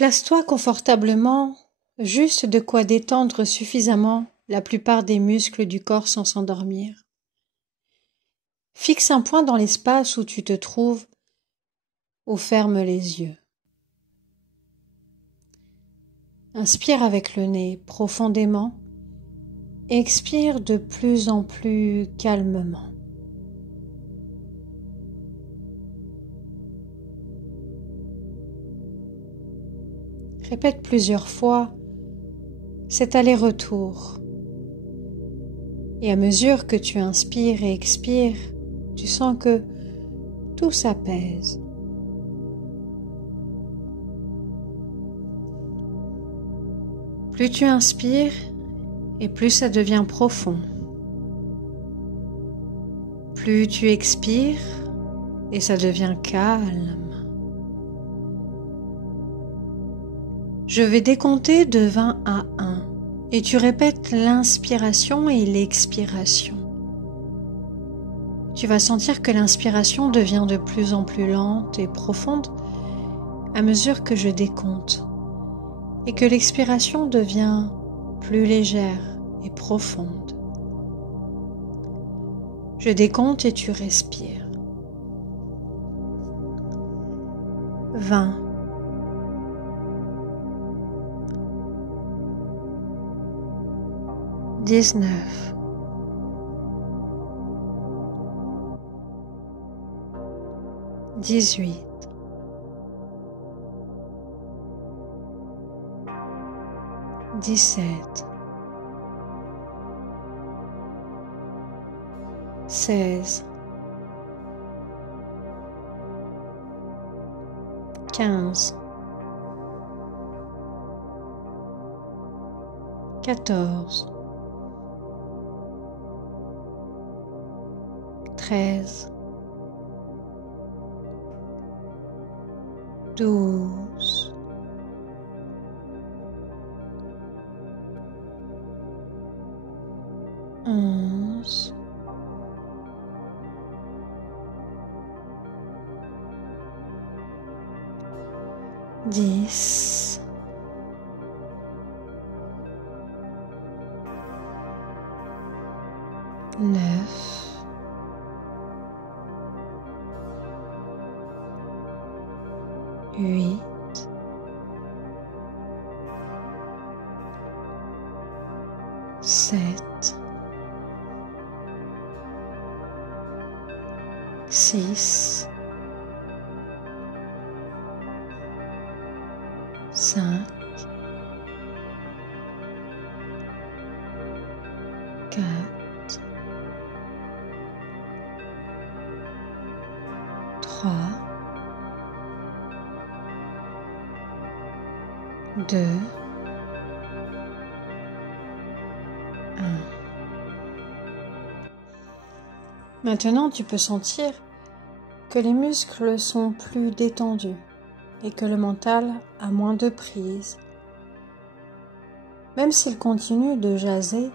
Place-toi confortablement, juste de quoi détendre suffisamment la plupart des muscles du corps sans s'endormir. Fixe un point dans l'espace où tu te trouves ou ferme les yeux. Inspire avec le nez profondément et expire de plus en plus calmement. Répète plusieurs fois cet aller-retour. Et à mesure que tu inspires et expires, tu sens que tout s'apaise. Plus tu inspires et plus ça devient profond. Plus tu expires et ça devient calme. Je vais décompter de 20 à 1 et tu répètes l'inspiration et l'expiration. Tu vas sentir que l'inspiration devient de plus en plus lente et profonde à mesure que je décompte et que l'expiration devient plus légère et profonde. Je décompte et tu respires. 20. 19. 18. 17. 16. 15. 14. 13. 12. 11. 10. 9. 8. 7. 6. 5. 4. 3. 2. 1. Maintenant, tu peux sentir que les muscles sont plus détendus et que le mental a moins de prise. Même s'il continue de jaser,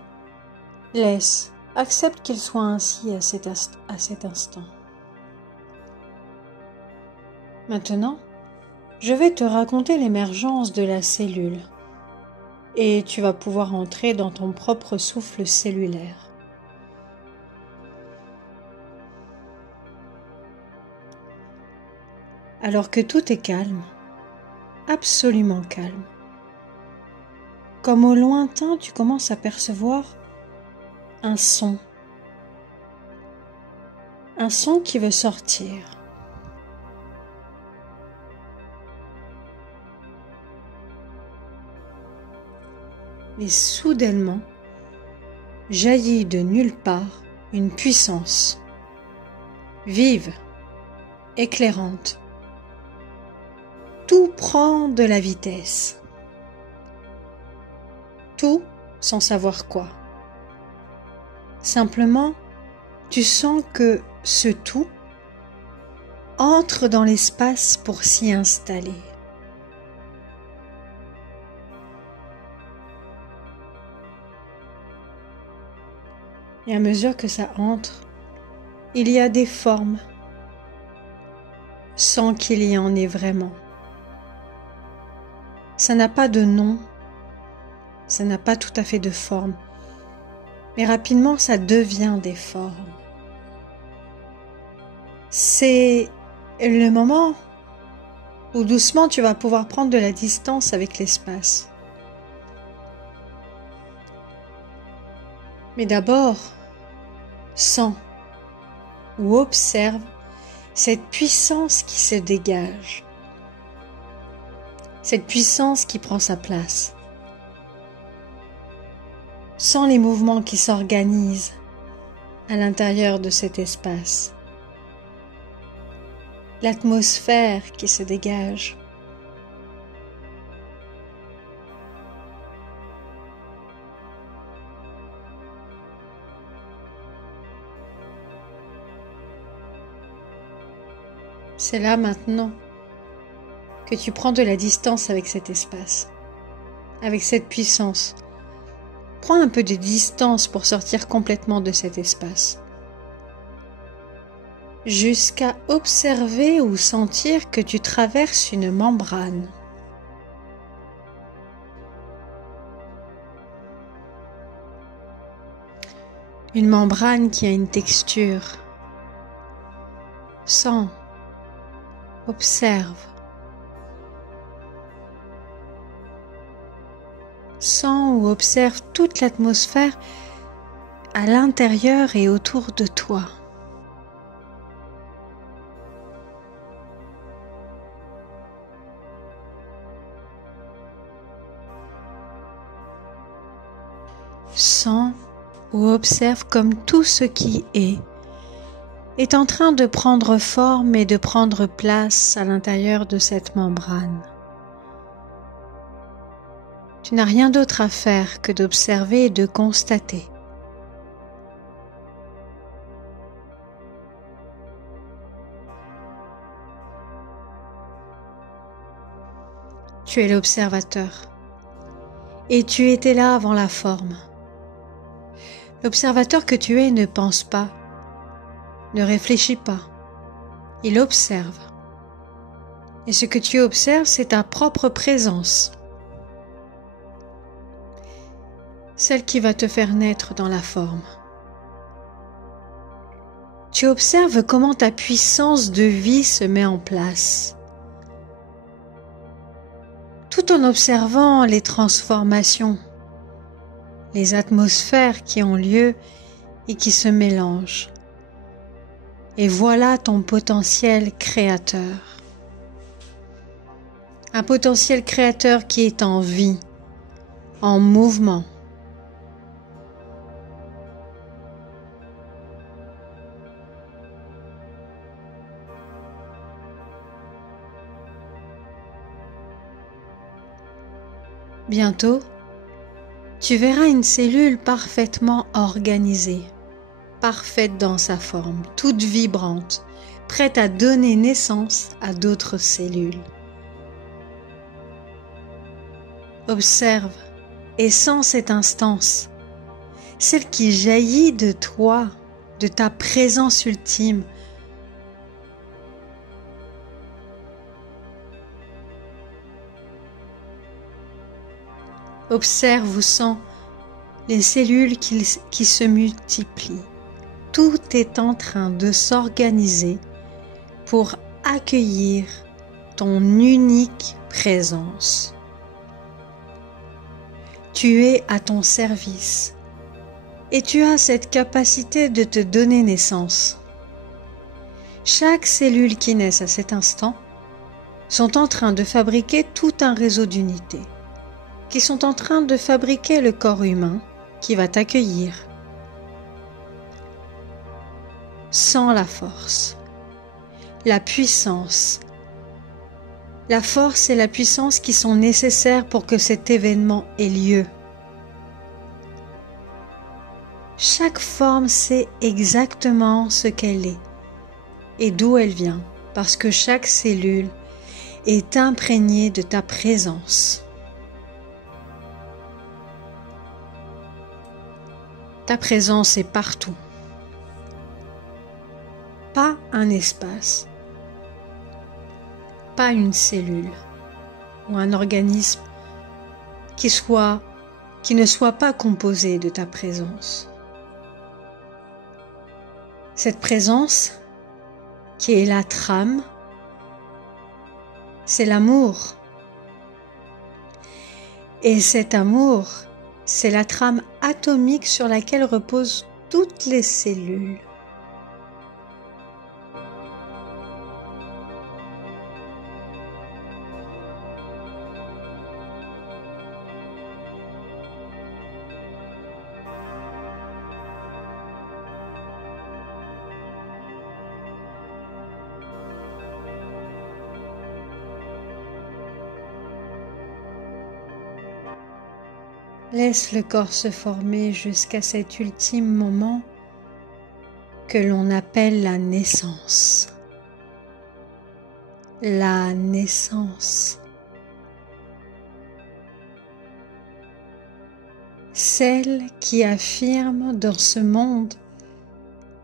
laisse, accepte qu'il soit ainsi à cet instant. Maintenant, je vais te raconter l'émergence de la cellule et tu vas pouvoir entrer dans ton propre souffle cellulaire. Alors que tout est calme, absolument calme, comme au lointain tu commences à percevoir un son qui veut sortir. Et soudainement, jaillit de nulle part une puissance, vive, éclairante. Tout prend de la vitesse. Tout sans savoir quoi. Simplement, tu sens que ce tout entre dans l'espace pour s'y installer. Et à mesure que ça entre, il y a des formes, sans qu'il y en ait vraiment. Ça n'a pas de nom, ça n'a pas tout à fait de forme, mais rapidement ça devient des formes. C'est le moment où doucement tu vas pouvoir prendre de la distance avec l'espace. Mais d'abord, sens ou observe cette puissance qui se dégage, cette puissance qui prend sa place. Sens les mouvements qui s'organisent à l'intérieur de cet espace, l'atmosphère qui se dégage. C'est là maintenant que tu prends de la distance avec cet espace, avec cette puissance. Prends un peu de distance pour sortir complètement de cet espace, jusqu'à observer ou sentir que tu traverses une membrane. Une membrane qui a une texture. Sens. Observe. Sens ou observe toute l'atmosphère à l'intérieur et autour de toi. Sens ou observe comme tout ce qui est en train de prendre forme et de prendre place à l'intérieur de cette membrane. Tu n'as rien d'autre à faire que d'observer et de constater. Tu es l'observateur et tu étais là avant la forme. L'observateur que tu es ne pense pas, ne réfléchit pas, il observe. Et ce que tu observes, c'est ta propre présence, celle qui va te faire naître dans la forme. Tu observes comment ta puissance de vie se met en place, tout en observant les transformations, les atmosphères qui ont lieu et qui se mélangent. Et voilà ton potentiel créateur. Un potentiel créateur qui est en vie, en mouvement. Bientôt, tu verras une cellule parfaitement organisée, parfaite dans sa forme, toute vibrante, prête à donner naissance à d'autres cellules. Observe et sens cette instance, celle qui jaillit de toi, de ta présence ultime. Observe ou sens les cellules qui se multiplient. Tout est en train de s'organiser pour accueillir ton unique présence. Tu es à ton service et tu as cette capacité de te donner naissance. Chaque cellule qui naît à cet instant sont en train de fabriquer tout un réseau d'unités, qui sont en train de fabriquer le corps humain qui va t'accueillir. Sens la force, la puissance. La force et la puissance qui sont nécessaires pour que cet événement ait lieu. Chaque forme sait exactement ce qu'elle est et d'où elle vient, parce que chaque cellule est imprégnée de ta présence. Ta présence est partout. Pas un espace, pas une cellule ou un organisme qui ne soit pas composé de ta présence. Cette présence, qui est la trame, c'est l'amour. Et cet amour, c'est la trame atomique sur laquelle reposent toutes les cellules. Laisse le corps se former jusqu'à cet ultime moment que l'on appelle la naissance. La naissance. Celle qui affirme dans ce monde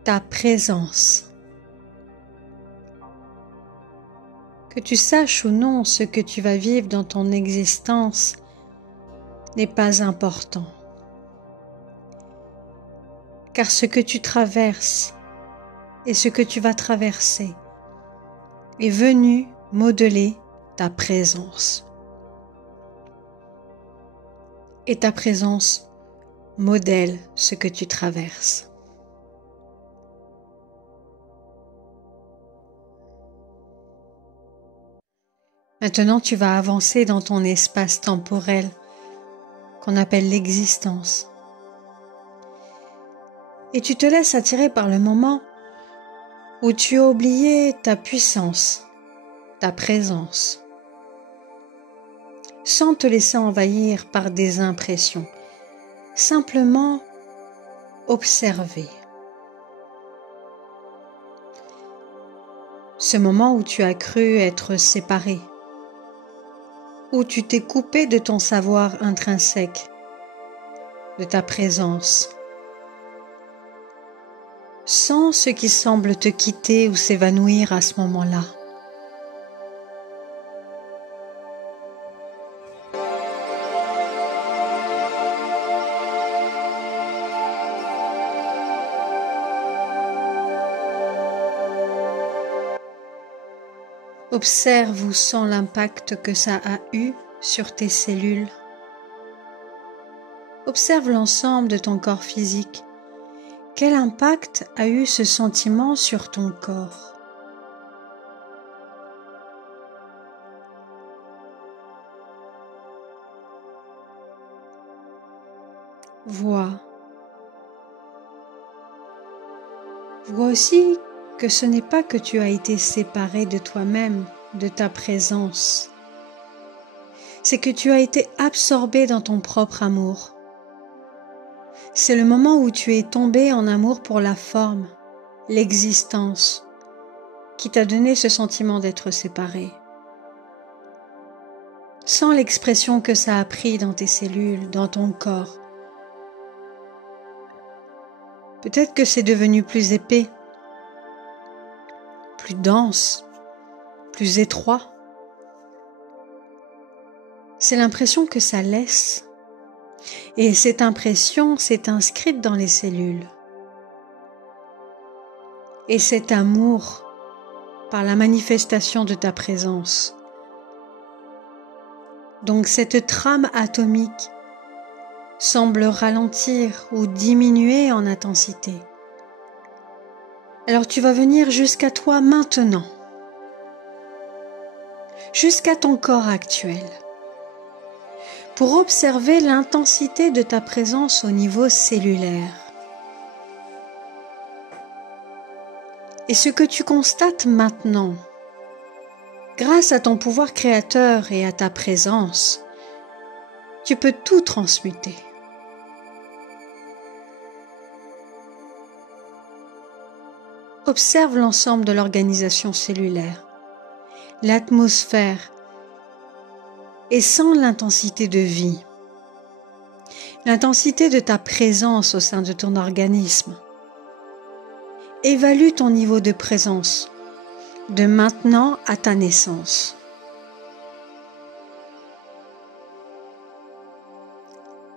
ta présence. Que tu saches ou non ce que tu vas vivre dans ton existence n'est pas important. Car ce que tu traverses et ce que tu vas traverser est venu modeler ta présence. Et ta présence modèle ce que tu traverses. Maintenant, tu vas avancer dans ton espace temporel qu'on appelle l'existence. Et tu te laisses attirer par le moment où tu as oublié ta puissance, ta présence, sans te laisser envahir par des impressions, simplement observer. Ce moment où tu as cru être séparé, où tu t'es coupé de ton savoir intrinsèque, de ta présence, sans ce qui semble te quitter ou s'évanouir à ce moment-là. Observe ou sens l'impact que ça a eu sur tes cellules. Observe l'ensemble de ton corps physique. Quel impact a eu ce sentiment sur ton corps? Vois aussi que ce n'est pas que tu as été séparé de toi-même, de ta présence. C'est que tu as été absorbé dans ton propre amour. C'est le moment où tu es tombé en amour pour la forme, l'existence, qui t'a donné ce sentiment d'être séparé. Sans l'expression que ça a pris dans tes cellules, dans ton corps. Peut-être que c'est devenu plus épais, plus dense, plus étroit. C'est l'impression que ça laisse. Et cette impression s'est inscrite dans les cellules. Et cet amour, par la manifestation de ta présence. Donc cette trame atomique semble ralentir ou diminuer en intensité. Alors tu vas venir jusqu'à toi maintenant, jusqu'à ton corps actuel, pour observer l'intensité de ta présence au niveau cellulaire. Et ce que tu constates maintenant, grâce à ton pouvoir créateur et à ta présence, tu peux tout transmuter. Observe l'ensemble de l'organisation cellulaire, l'atmosphère, et sens l'intensité de vie, l'intensité de ta présence au sein de ton organisme. Évalue ton niveau de présence, de maintenant à ta naissance.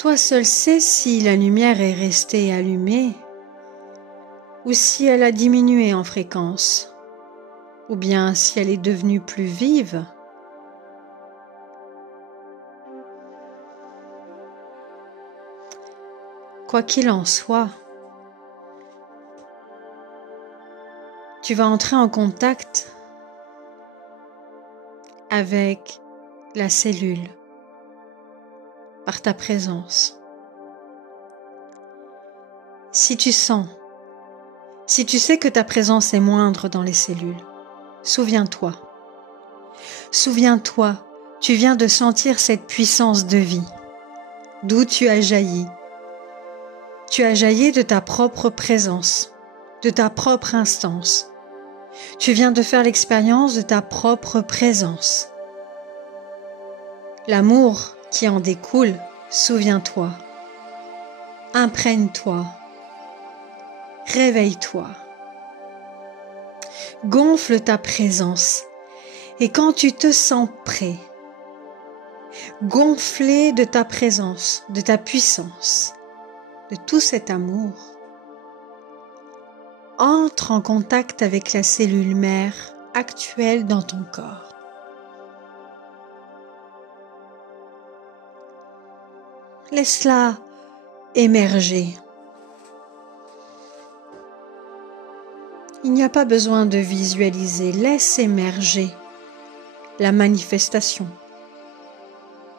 Toi seul sais si la lumière est restée allumée ou si elle a diminué en fréquence, ou bien si elle est devenue plus vive. Quoi qu'il en soit, tu vas entrer en contact avec la cellule par ta présence. Si tu sais que ta présence est moindre dans les cellules, souviens-toi, tu viens de sentir cette puissance de vie, d'où tu as jailli. Tu as jailli de ta propre présence, de ta propre instance. Tu viens de faire l'expérience de ta propre présence. L'amour qui en découle, souviens-toi, imprègne-toi, réveille-toi, gonfle ta présence et quand tu te sens prêt, gonflé de ta présence, de ta puissance, de tout cet amour, entre en contact avec la cellule mère actuelle dans ton corps. Laisse-la émerger. Il n'y a pas besoin de visualiser, laisse émerger la manifestation,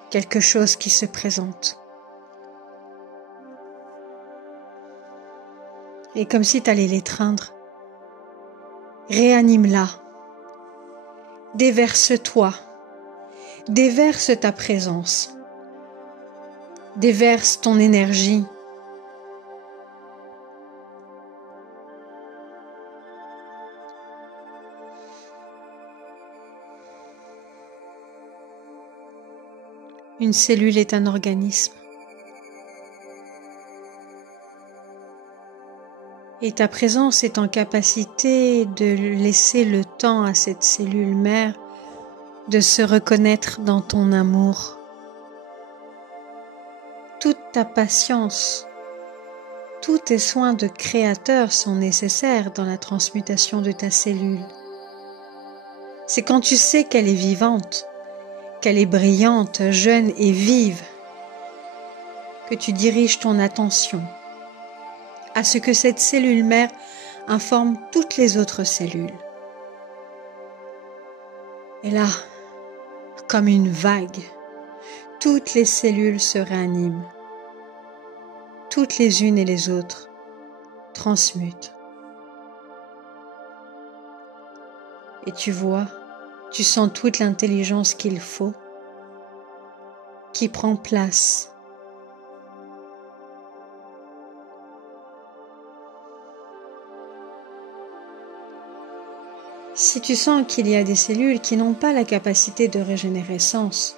quelque chose qui se présente. Et comme si tu allais l'étreindre, réanime-la, déverse-toi, déverse ta présence, déverse ton énergie. Une cellule est un organisme. Et ta présence est en capacité de laisser le temps à cette cellule mère de se reconnaître dans ton amour. Toute ta patience, tous tes soins de créateur sont nécessaires dans la transmutation de ta cellule. C'est quand tu sais qu'elle est vivante, qu'elle est brillante, jeune et vive, que tu diriges ton attention à ce que cette cellule mère informe toutes les autres cellules. Et là, comme une vague, toutes les cellules se réaniment. Toutes les unes et les autres transmutent. Et tu vois, tu sens toute l'intelligence qu'il faut, qui prend place. Si tu sens qu'il y a des cellules qui n'ont pas la capacité de régénérescence,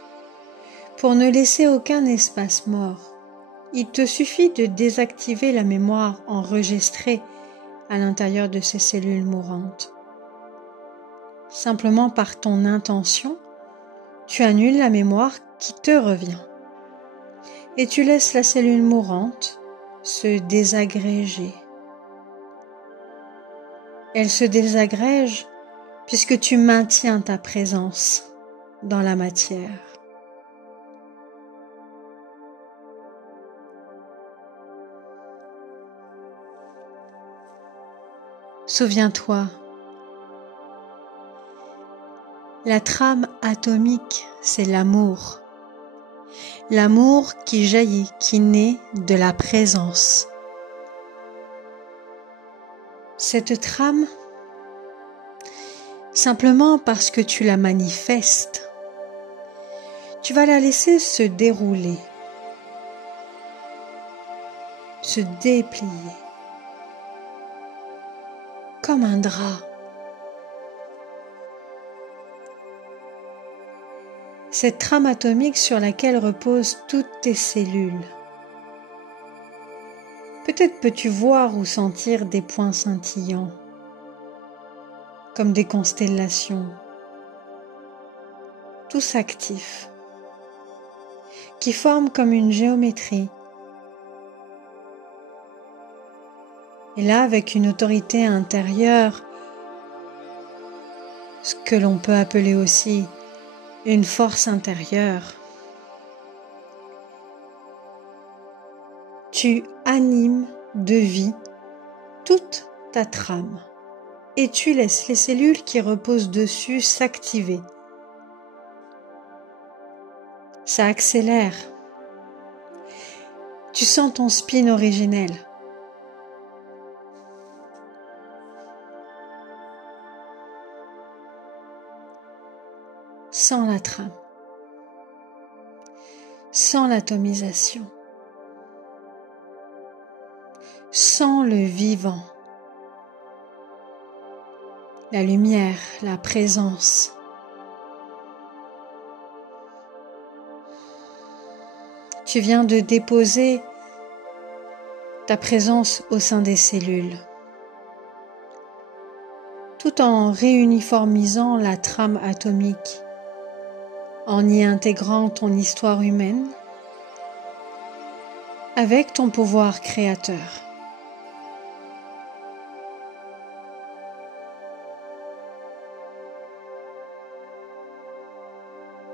pour ne laisser aucun espace mort, il te suffit de désactiver la mémoire enregistrée à l'intérieur de ces cellules mourantes. Simplement par ton intention, tu annules la mémoire qui te revient et tu laisses la cellule mourante se désagréger. Elle se désagrège puisque tu maintiens ta présence dans la matière. Souviens-toi, la trame atomique, c'est l'amour. L'amour qui jaillit, qui naît de la présence. Cette trame, simplement parce que tu la manifestes, tu vas la laisser se dérouler, se déplier, comme un drap. Cette trame atomique sur laquelle reposent toutes tes cellules. Peut-être peux-tu voir ou sentir des points scintillants, comme des constellations, tous actifs, qui forment comme une géométrie Et là, avec une autorité intérieure, ce que l'on peut appeler aussi une force intérieure, tu animes de vie toute ta trame et tu laisses les cellules qui reposent dessus s'activer. Ça accélère. Tu sens ton spin originel. Sans la trame. Sans l'atomisation. Sans le vivant. La lumière, la présence. Tu viens de déposer ta présence au sein des cellules, tout en réuniformisant la trame atomique, en y intégrant ton histoire humaine avec ton pouvoir créateur.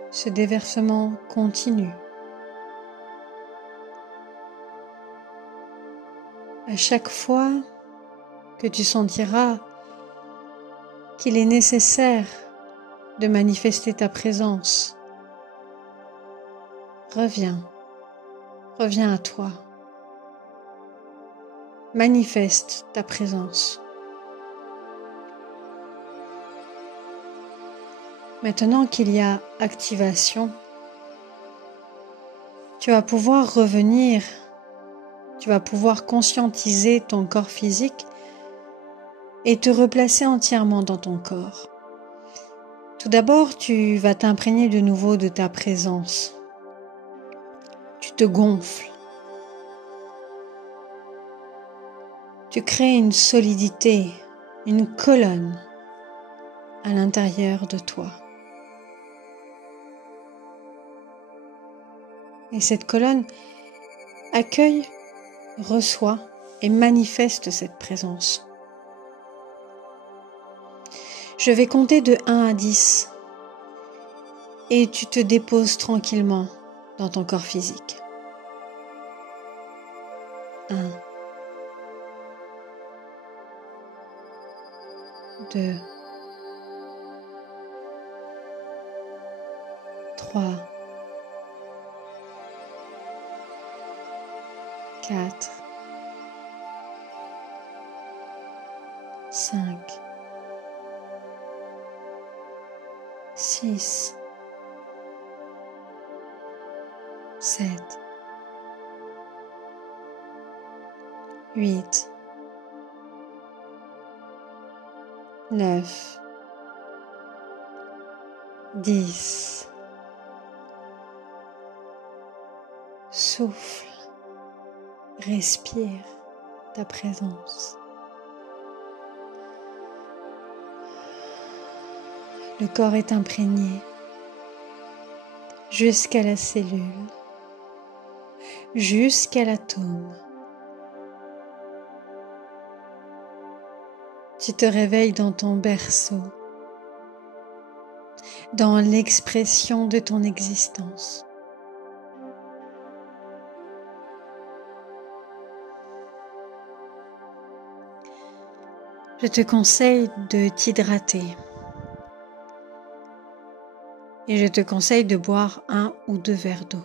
Ce déversement continue. À chaque fois que tu sentiras qu'il est nécessaire de manifester ta présence, reviens à toi. Manifeste ta présence. Maintenant qu'il y a activation, tu vas pouvoir revenir. Tu vas pouvoir conscientiser ton corps physique et te replacer entièrement dans ton corps. Tout d'abord, tu vas t'imprégner de nouveau de ta présence. Tu te gonfles. Tu crées une solidité, une colonne à l'intérieur de toi. Et cette colonne accueille, reçoit et manifeste cette présence. Je vais compter de 1 à 10 et tu te déposes tranquillement dans ton corps physique. 1, 2, 3, 4, 5, 6, 7, 8, 9, 10. Souffle, respire ta présence. Le corps est imprégné jusqu'à la cellule, jusqu'à l'atome. Tu te réveilles dans ton berceau, dans l'expression de ton existence. Je te conseille de t'hydrater et je te conseille de boire 1 ou 2 verres d'eau.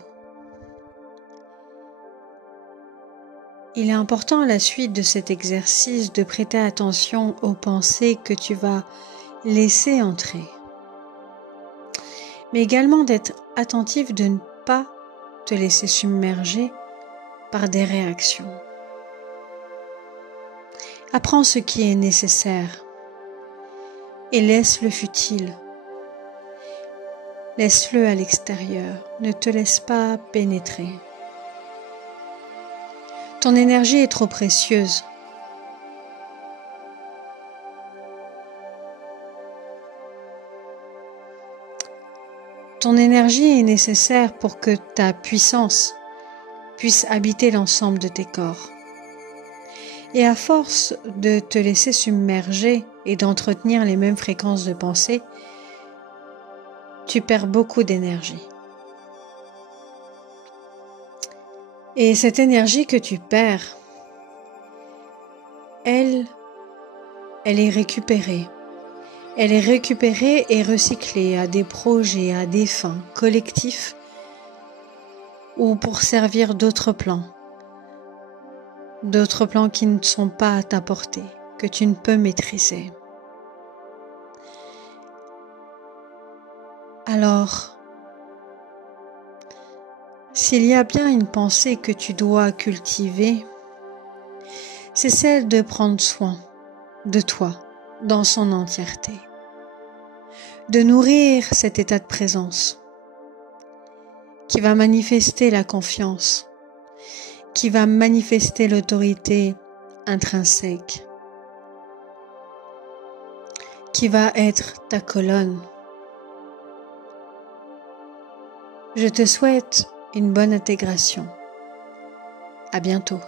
Il est important à la suite de cet exercice de prêter attention aux pensées que tu vas laisser entrer, mais également d'être attentif de ne pas te laisser submerger par des réactions. Apprends ce qui est nécessaire et laisse le futile. Laisse-le à l'extérieur, ne te laisse pas pénétrer. Ton énergie est trop précieuse. Ton énergie est nécessaire pour que ta puissance puisse habiter l'ensemble de tes corps. Et à force de te laisser submerger et d'entretenir les mêmes fréquences de pensée, tu perds beaucoup d'énergie. Et cette énergie que tu perds, elle est récupérée. Elle est récupérée et recyclée à des projets, à des fins collectifs ou pour servir d'autres plans qui ne sont pas à ta portée, que tu ne peux maîtriser. Alors, s'il y a bien une pensée que tu dois cultiver, c'est celle de prendre soin de toi dans son entièreté, de nourrir cet état de présence qui va manifester la confiance, qui va manifester l'autorité intrinsèque, qui va être ta colonne. Je te souhaite une bonne intégration. À bientôt.